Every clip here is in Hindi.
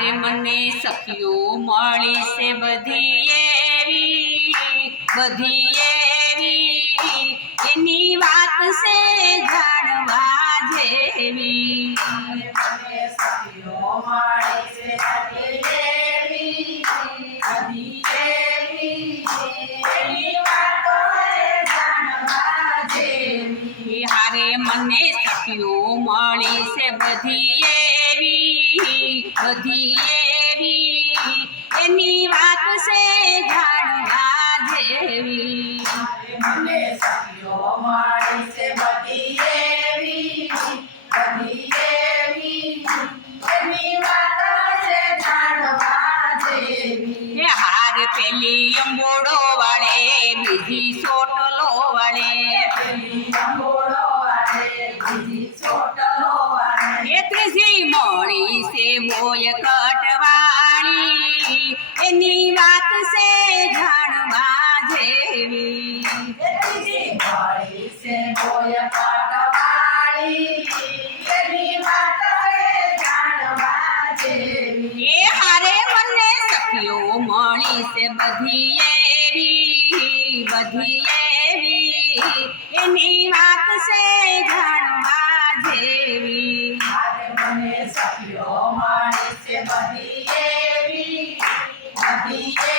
હારે મને સખીઓ મળી છે બધી એવી બધી એવી. એની વાત છે જાણવા જેવી. સખીઓ મળી છે મને સખીઓ મળી છે બધી એવી બધી એવી, એની વાત છે જાણવા જેવી. મને સખીઓ મળી છે બધી એ હારે મને સખીઓ મળી છે બધી એવી બધી એવી એની વાત છે જાણવા જેવી આજે મને સખીઓ મળી છે બધી એવી, બધી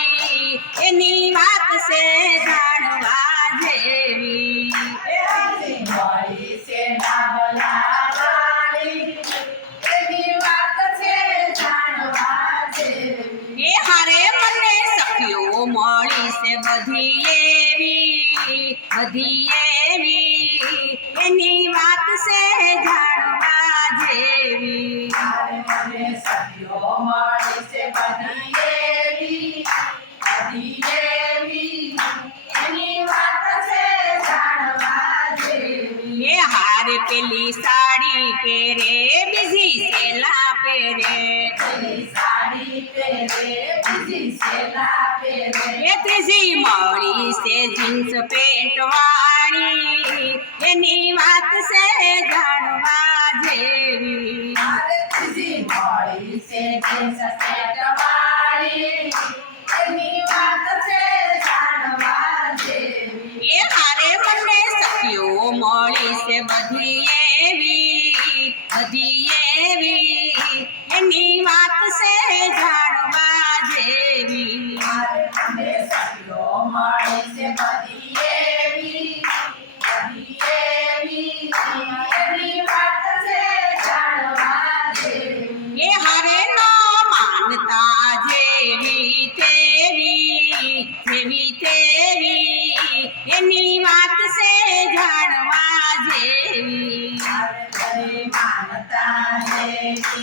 એની વાત છે જાણવા જેવી એની મળી છે ડાબલા વાળી, એની વાત છે જાણવા જેવી. એ હારે મને સખીઓ મળી છે બધી એવી બધી એવી એની વાત છે જાણવા જેવી તારે મને સખીઓ મળી છે બધી पेरे ये त्रिसी मौरी से जींस पेंट वाली एनी बात से जानवा जेवी त्रिसी मौरी से जींस ये हारे मने सखियो मौरी से बधी एवी મને સખીઓ મળી છે બધી એવી બધી એવી એની વાત છે જાણવા જેવી તારે મને સખીઓ મળી છે બધી એવી, બધી એવી, એની વાત છે જાણવા જેવી. એ હારે ન માનતા જેવી તેવી જેવી તેવી એની વાત છે જાણવા જેવી તારે માનતા જેવી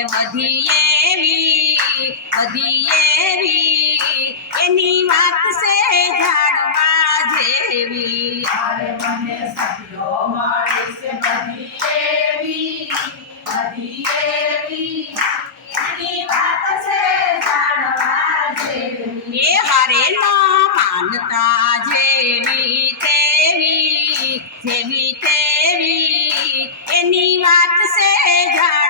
એ હારે મને સખીઓ મળી છે બધી એવી બધી એવી એની વાત છે જાણવા જેવી તારે મને સખીઓ મળી છે બધી એવી, બધી એવી, એની વાત છે જાણવા જેવી. એ હારે ન માનતા જેવી તેવી જેવી તેવી એની વાત છે જાણવા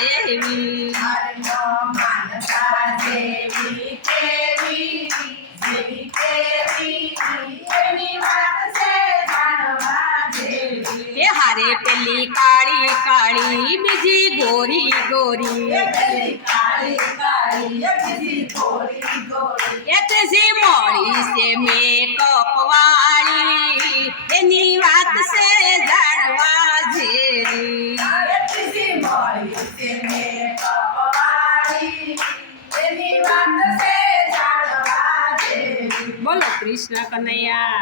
देवी हरे पेली काली काली बिज़ी गोरी गोरी। काली काली बिज़ी गोरी गोरी ये तेज़ी मोरी से मेको કનૈયા